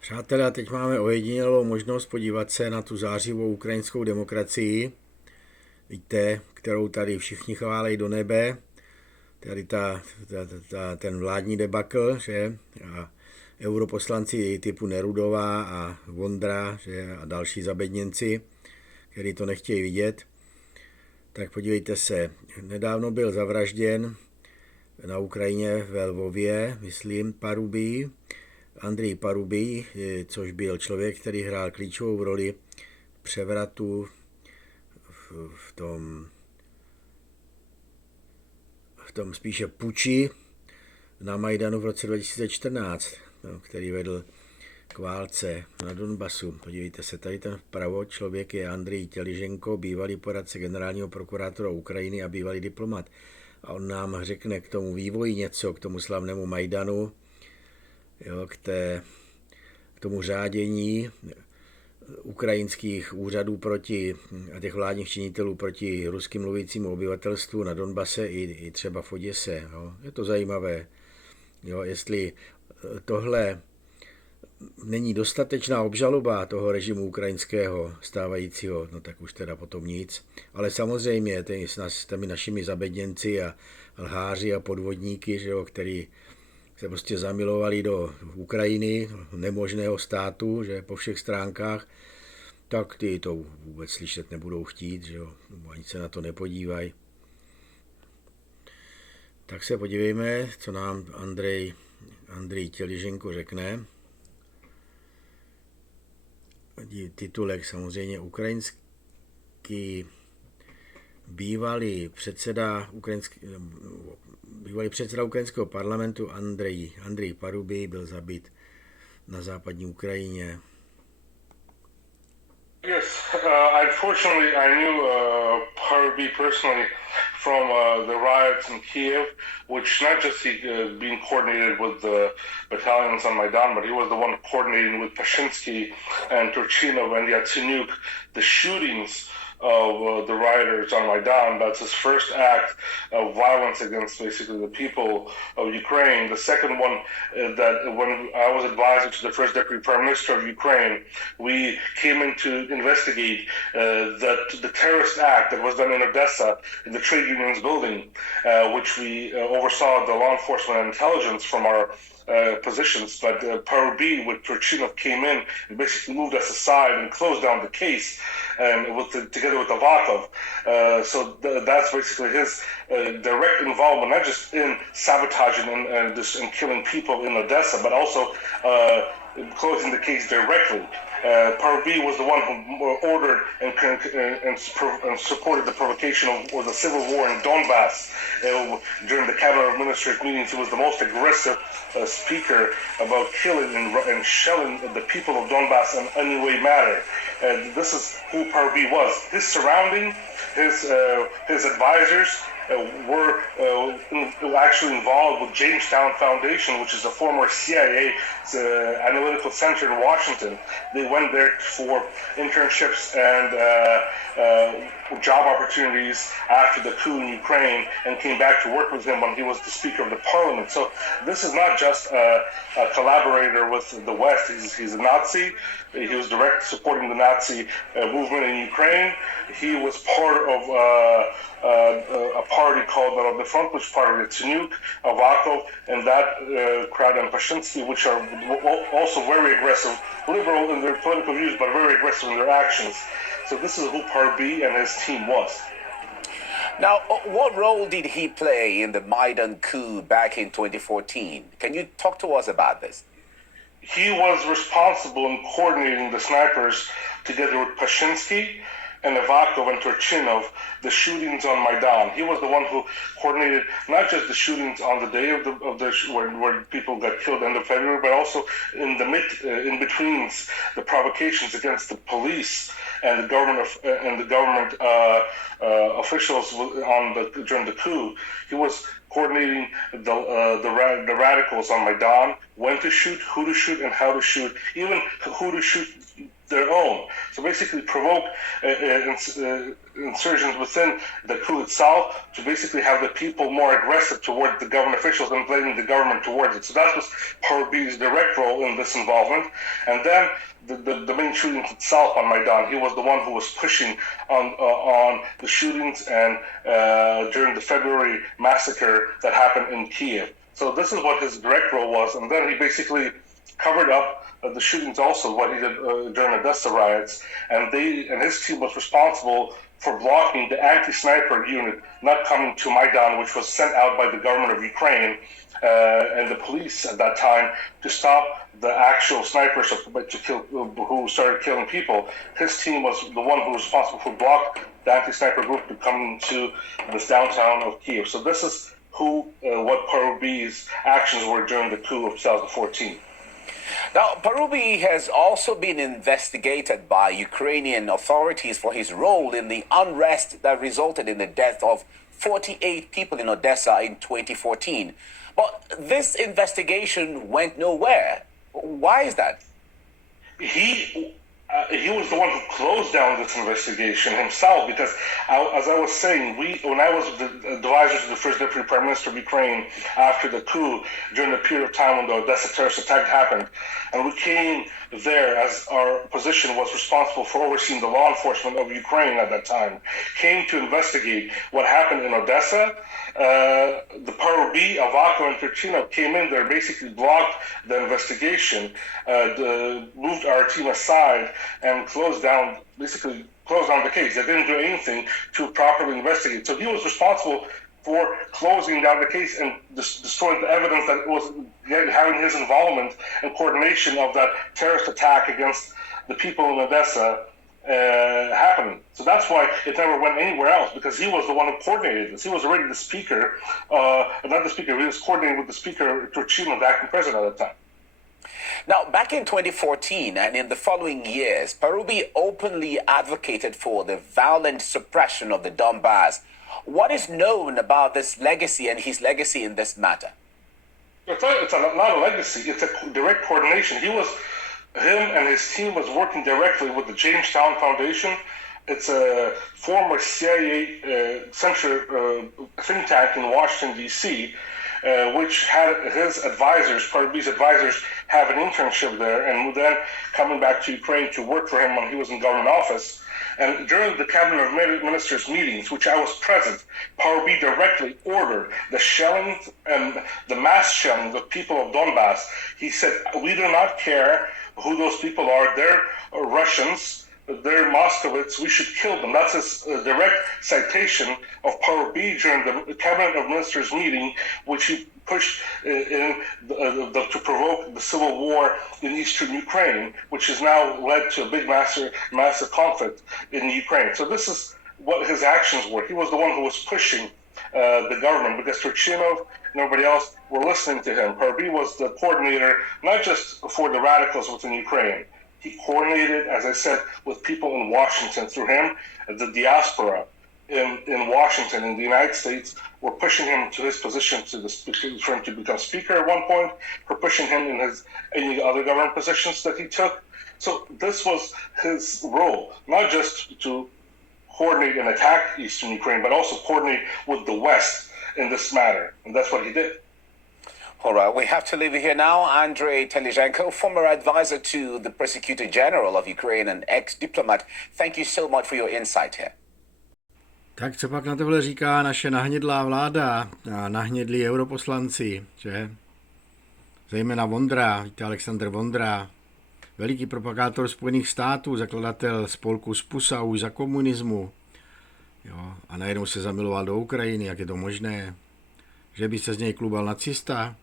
Přátelé, teď máme ojedinělou možnost podívat se na tu zářivou ukrajinskou demokracii, víte, kterou tady všichni chválejí do nebe. Tady ten vládní debakl, že? A europoslanci typu Nerudová a Vondra, že? A další zabedněnci, kteří to nechtějí vidět. Tak podívejte se, nedávno byl zavražděn na Ukrajině ve Lvově, myslím, Parubiy, Andriy Parubiy, což byl člověk, který hrál klíčovou roli převratu v tom spíše puči na Majdanu v roce 2014, který vedl k válce na Donbasu. Podívejte se, tady ten vpravo člověk je Andriy bývalý poradce generálního prokurátora Ukrajiny a bývalý diplomat. A on nám řekne k tomu vývoji něco, k tomu slavnému Majdanu, jo, k tomu řádění ukrajinských úřadů a těch vládních činitelů proti ruským mluvícímu obyvatelstvu na Donbase i třeba v Odesse. Jo. Je to zajímavé. Jo, jestli tohle není dostatečná obžaloba toho režimu ukrajinského stávajícího, no tak už teda potom nic. Ale samozřejmě s těmi našimi zabedněnci a lháři a podvodníky, že jo, který se prostě zamilovali do Ukrajiny, nemožného státu, že po všech stránkách, tak ty to vůbec slyšet nebudou chtít, že jo, ani se na to nepodívají. Tak se podívejme, co nám Andriy řekne. Titulek samozřejmě ukrajinský bývalý předseda ukrajinského parlamentu Andriy Parubiy byl zabit na západní Ukrajině. Yes, unfortunately, I knew Parubiy personally from the riots in Kiev, which not just he being coordinated with the battalions on Maidan, but he was the one coordinating with Pashinsky and Turchinov and Yatsenyuk the shootings of the rioters on Maidan. That's his first act of violence against basically the people of Ukraine. The second one, that when I was advisor to the first deputy prime minister of Ukraine, we came in to investigate the terrorist act that was done in Odessa in the trade unions building, which we oversaw the law enforcement and intelligence from our positions, but Parubiy with Turchinov came in and basically moved us aside and closed down the case, and together with Avakov. So that's basically his direct involvement, not just in sabotaging and killing people in Odessa, but also closing the case directly. Parubiy was the one who ordered and supported the provocation of the civil war in Donbas. During the cabinet administrative meetings, he was the most aggressive speaker about killing and shelling the people of Donbas in any way matter. This is who Parubiy was. His surrounding, his advisors, were actually involved with Jamestown Foundation, which is a former CIA analytical center in Washington. They went there for internships and job opportunities after the coup in Ukraine and came back to work with him when he was the Speaker of the Parliament. So this is not just a collaborator with the West. He's a Nazi. He was directly supporting the Nazi movement in Ukraine. He was part of a party called the Front, which part of Yatsenyuk, Avakov, and that crowd, and Pashinsky, which are also very aggressive, liberal in their political views, but very aggressive in their actions. So this is who Parubiy and his team was. Now, what role did he play in the Maidan coup back in 2014? Can you talk to us about this? He was responsible in coordinating the snipers together with Pashinsky and Avakov and Turchinov, the shootings on Maidan. He was the one who coordinated not just the shootings on the day where people got killed end of February, but also in the in betweens, the provocations against the police and the government officials during the coup. He was coordinating the radicals on Maidan, when to shoot, who to shoot, and how to shoot, even who to shoot their own. So basically provoke insurgents within the coup itself to basically have the people more aggressive toward the government officials and blaming the government towards it. So that was Parubiy's direct role in this involvement. And then the main shootings itself on Maidan, he was the one who was pushing on the shootings and during the February massacre that happened in Kiev. So this is what his direct role was. And then he basically covered up the shootings also, what he did during Odessa riots, and his team was responsible for blocking the anti-sniper unit not coming to Maidan, which was sent out by the government of Ukraine and the police at that time to stop the actual snipers who started killing people. His team was the one who was responsible for blocking the anti-sniper group to come to this downtown of Kiev. So this is what Parubiy's actions were during the coup of 2014. Now, Parubiy has also been investigated by Ukrainian authorities for his role in the unrest that resulted in the death of 48 people in Odessa in 2014. But this investigation went nowhere. Why is that? He was the one who closed down this investigation himself because, as I was saying, when I was the advisor to the first deputy prime minister of Ukraine after the coup, during the period of time when the Odessa terrorist attack happened, and we came there as our position was responsible for overseeing the law enforcement of Ukraine at that time, came to investigate what happened in Odessa. The Parubiy, Avako, and Turchino came in there, basically blocked the investigation, moved our team aside, and closed down the case. They didn't do anything to properly investigate. So he was responsible for closing down the case and destroying the evidence that was having his involvement and coordination of that terrorist attack against the people in Odessa happening. So that's why it never went anywhere else, because he was the one who coordinated this. He was already the speaker, not the speaker, he was coordinating with the speaker, Turchino, the acting president at the time. Now, back in 2014 and in the following years, Parubiy openly advocated for the violent suppression of the Donbas. What is known about this legacy and his legacy in this matter? It's not a legacy, it's a direct coordination. Him and his team was working directly with the Jamestown Foundation. It's a former CIA center think tank in Washington, D.C., which had his advisors, Parubiy's advisors, have an internship there, and then coming back to Ukraine to work for him when he was in government office. And during the cabinet of ministers meetings, which I was present, Parubiy directly ordered the shelling and the mass shelling of people of Donbas. He said, we do not care who those people are. They're Russians, they're Moscovites, we should kill them. That's his direct citation of Parubiy during the cabinet of ministers meeting, which he pushed to provoke the civil war in eastern Ukraine, which has now led to a big massive conflict in Ukraine. So this is what his actions were. He was the one who was pushing the government, because Turchinov and everybody else were listening to him. Parubiy was the coordinator, not just for the radicals within Ukraine. He coordinated, as I said, with people in Washington through him. The diaspora in Washington, in the United States, were pushing him to his position for him to become speaker at one point, for pushing him in any other government positions that he took. So this was his role, not just to coordinate and attack eastern Ukraine, but also coordinate with the West in this matter. And that's what he did. All right, we have to leave it here now. Andriy, former advisor to the Prosecutor General of Ukraine and ex-diplomat, thank you so much for your insight here. Tak co pak na tohle říká naše nahnědlá vláda a nahnědlí europoslanci, že? Zejména Vondra, víte, Alexandr Vondra, veliký propagátor Spojených států, zakladatel spolku Spusa už za komunismu. Jo, a najednou se zamiloval do Ukrajiny, jak je to možné? Že by se z něj klubal nacista?